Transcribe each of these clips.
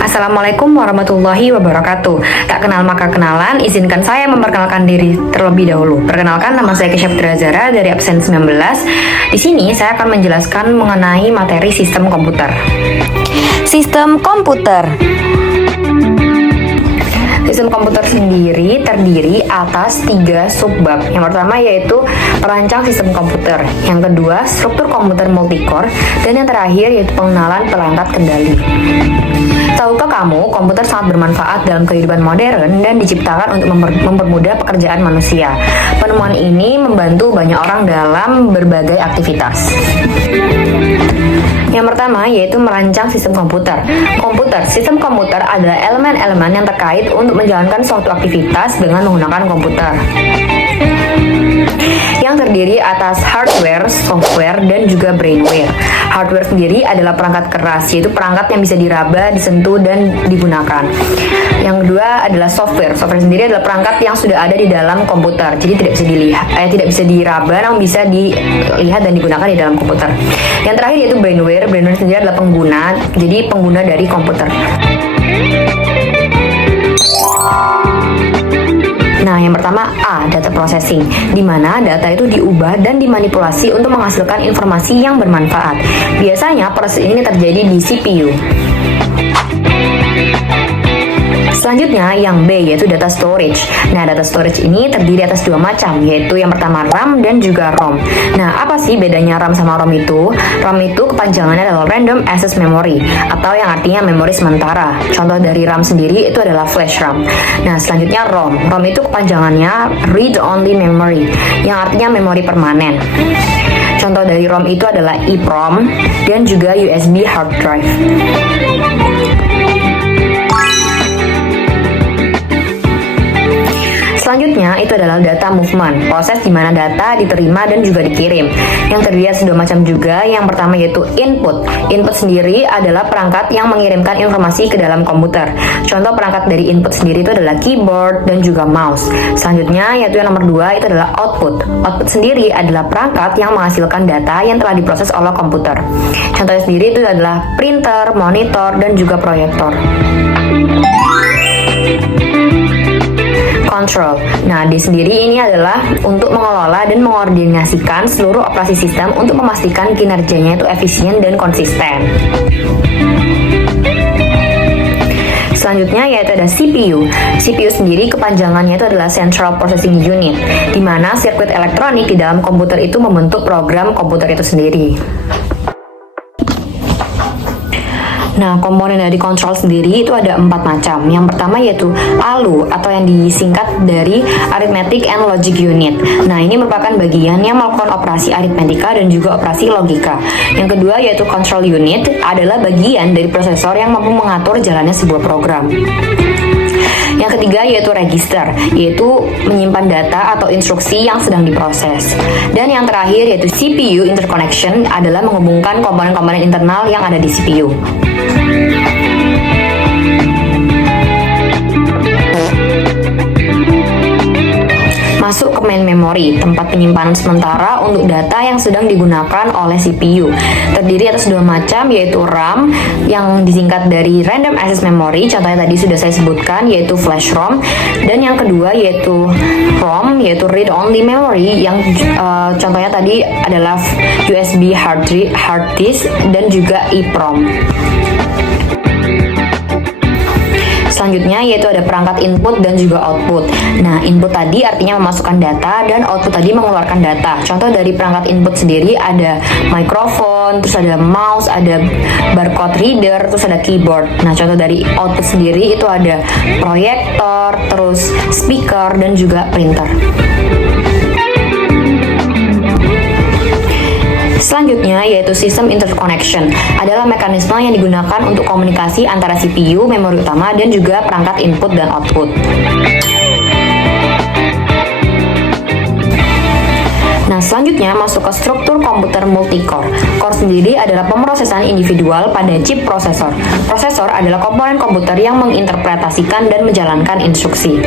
Assalamualaikum warahmatullahi wabarakatuh. Tak kenal maka kenalan, izinkan saya memperkenalkan diri terlebih dahulu. Perkenalkan, nama saya Kesha Fitria Zara dari absen 19. Di sini saya akan menjelaskan mengenai materi sistem komputer. Sistem komputer. Sistem komputer sendiri terdiri atas 3 subbab. Yang pertama yaitu perancang sistem komputer, yang kedua struktur komputer multicore, dan yang terakhir yaitu pengenalan perangkat kendali. Tahukah kamu, komputer sangat bermanfaat dalam kehidupan modern dan diciptakan untuk mempermudah pekerjaan manusia. Penemuan ini membantu banyak orang dalam berbagai aktivitas. Yang pertama yaitu merancang sistem komputer. Sistem komputer adalah elemen-elemen yang terkait untuk menjalankan suatu aktivitas dengan menggunakan komputer, yang terdiri atas hardware, software, dan juga brainware. Hardware sendiri adalah perangkat keras, yaitu perangkat yang bisa diraba, disentuh, dan digunakan. Yang kedua adalah software. Software sendiri adalah perangkat yang sudah ada di dalam komputer, jadi tidak bisa diraba, namun bisa dilihat dan digunakan di dalam komputer. Yang terakhir yaitu brainware. Brainware sendiri adalah pengguna, jadi pengguna dari komputer. Nah, yang pertama A, data processing, di mana data itu diubah dan dimanipulasi untuk menghasilkan informasi yang bermanfaat. Biasanya proses ini terjadi di CPU. Selanjutnya yang B yaitu data storage. Nah, data storage ini terdiri atas 2 macam, yaitu yang pertama RAM dan juga ROM. Nah, apa sih bedanya RAM sama ROM itu? RAM itu kepanjangannya adalah Random Access Memory, atau yang artinya memori sementara. Contoh dari RAM sendiri itu adalah flash RAM. Nah, selanjutnya ROM. ROM itu kepanjangannya Read Only Memory, yang artinya memori permanen. Contoh dari ROM itu adalah EEPROM dan juga USB hard drive. Selanjutnya itu adalah data movement, proses di mana data diterima dan juga dikirim, yang terdiri atas 2 macam juga. Yang pertama yaitu input. Input sendiri adalah perangkat yang mengirimkan informasi ke dalam komputer. Contoh perangkat dari input sendiri itu adalah keyboard dan juga mouse. Selanjutnya yaitu yang nomor 2 itu adalah output. Output sendiri adalah perangkat yang menghasilkan data yang telah diproses oleh komputer. Contohnya sendiri itu adalah printer, monitor, dan juga proyektor. Control. Nah, D sendiri ini adalah untuk mengelola dan mengordinasikan seluruh operasi sistem untuk memastikan kinerjanya itu efisien dan konsisten. Selanjutnya yaitu ada CPU. CPU sendiri kepanjangannya itu adalah Central Processing Unit, di mana sirkuit elektronik di dalam komputer itu membentuk program komputer itu sendiri. Nah, komponen dari kontrol sendiri itu ada 4 macam. Yang pertama yaitu ALU, atau yang disingkat dari Arithmetic and Logic Unit. Nah, ini merupakan bagian yang melakukan operasi aritmetika dan juga operasi logika. Yang kedua yaitu Control Unit, adalah bagian dari prosesor yang mampu mengatur jalannya sebuah program. Yang ketiga yaitu register, yaitu menyimpan data atau instruksi yang sedang diproses. Dan yang terakhir yaitu CPU interconnection, adalah menghubungkan komponen-komponen internal yang ada di CPU. Masuk ke main memory, tempat penyimpanan sementara untuk data yang sedang digunakan oleh CPU. Terdiri atas 2 macam, yaitu RAM yang disingkat dari Random Access Memory, contohnya tadi sudah saya sebutkan, yaitu flash ROM. Dan yang kedua yaitu ROM, yaitu Read Only Memory, yang contohnya tadi adalah USB hard disk dan juga EEPROM. Selanjutnya yaitu ada perangkat input dan juga output. Nah, input tadi artinya memasukkan data dan output tadi mengeluarkan data. Contoh dari perangkat input sendiri ada mikrofon, terus ada mouse, ada barcode reader, terus ada keyboard. Nah, contoh dari output sendiri itu ada proyektor, terus speaker, dan juga printer. Selanjutnya yaitu sistem interconnection, adalah mekanisme yang digunakan untuk komunikasi antara CPU, memori utama, dan juga perangkat input dan output. Nah, selanjutnya masuk ke struktur komputer multicore. Core sendiri adalah pemrosesan individual pada chip prosesor. Prosesor adalah komponen komputer yang menginterpretasikan dan menjalankan instruksi.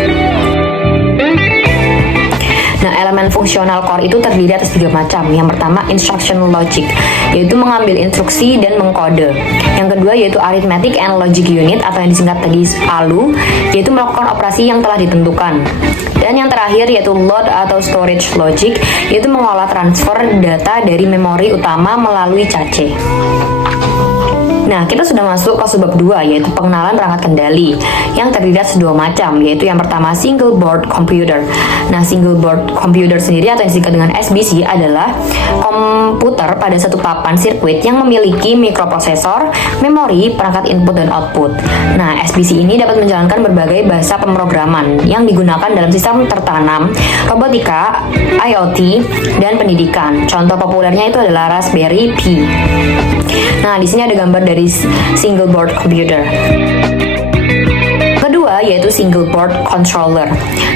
Nah, elemen fungsional core itu terdiri atas 3 macam. Yang pertama, instruction logic, yaitu mengambil instruksi dan mengkode. Yang kedua yaitu Arithmetic and Logic Unit atau yang disingkat tadi ALU, yaitu melakukan operasi yang telah ditentukan. Dan yang terakhir yaitu Load atau Storage Logic, yaitu mengolah transfer data dari memori utama melalui cache. Nah, kita sudah masuk ke subbab 2, yaitu pengenalan perangkat kendali yang terdiri atas dua macam, yaitu yang pertama single board computer. Nah, single board computer sendiri atau yang disingkat dengan SBC adalah komputer pada satu papan sirkuit yang memiliki mikroprosesor, memori, perangkat input dan output. Nah, SBC ini dapat menjalankan berbagai bahasa pemrograman yang digunakan dalam sistem tertanam, robotika, IoT, dan pendidikan. Contoh populernya itu adalah Raspberry Pi. Nah, di sini ada gambar dari single board computer. Kedua yaitu single board controller.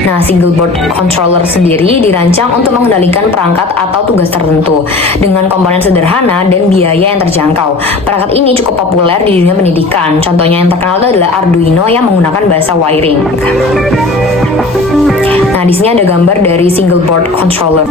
Nah, single board controller sendiri dirancang untuk mengendalikan perangkat atau tugas tertentu dengan komponen sederhana dan biaya yang terjangkau. Perangkat ini cukup populer di dunia pendidikan. Contohnya yang terkenal itu adalah Arduino yang menggunakan bahasa wiring. Nah, di sini ada gambar dari single board controller.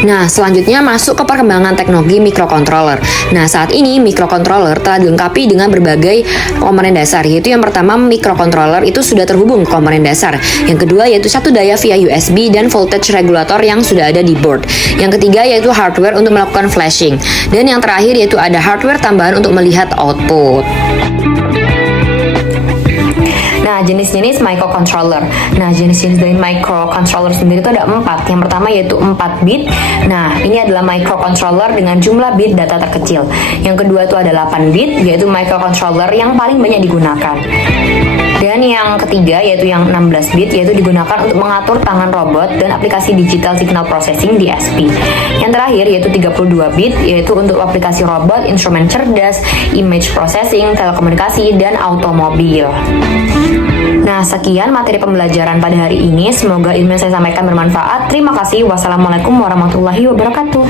Nah, selanjutnya masuk ke perkembangan teknologi microcontroller. Nah, saat ini microcontroller telah dilengkapi dengan berbagai komponen dasar, yaitu yang pertama microcontroller itu sudah terhubung ke komponen dasar. Yang kedua yaitu satu daya via USB dan voltage regulator yang sudah ada di board. Yang ketiga yaitu hardware untuk melakukan flashing. Dan yang terakhir yaitu ada hardware tambahan untuk melihat output. Nah, jenis-jenis microcontroller. Nah, jenis-jenis dari microcontroller sendiri itu ada 4. Yang pertama yaitu 4 bit. Nah, ini adalah microcontroller dengan jumlah bit data terkecil. Yang kedua itu ada 8 bit, yaitu microcontroller yang paling banyak digunakan. Dan yang ketiga yaitu yang 16 bit, yaitu digunakan untuk mengatur tangan robot dan aplikasi digital signal processing DSP. Yang terakhir yaitu 32 bit, yaitu untuk aplikasi robot, instrumen cerdas, image processing, telekomunikasi, dan automobil. Nah, sekian materi pembelajaran pada hari ini. Semoga ilmu yang saya sampaikan bermanfaat. Terima kasih. Wassalamualaikum warahmatullahi wabarakatuh.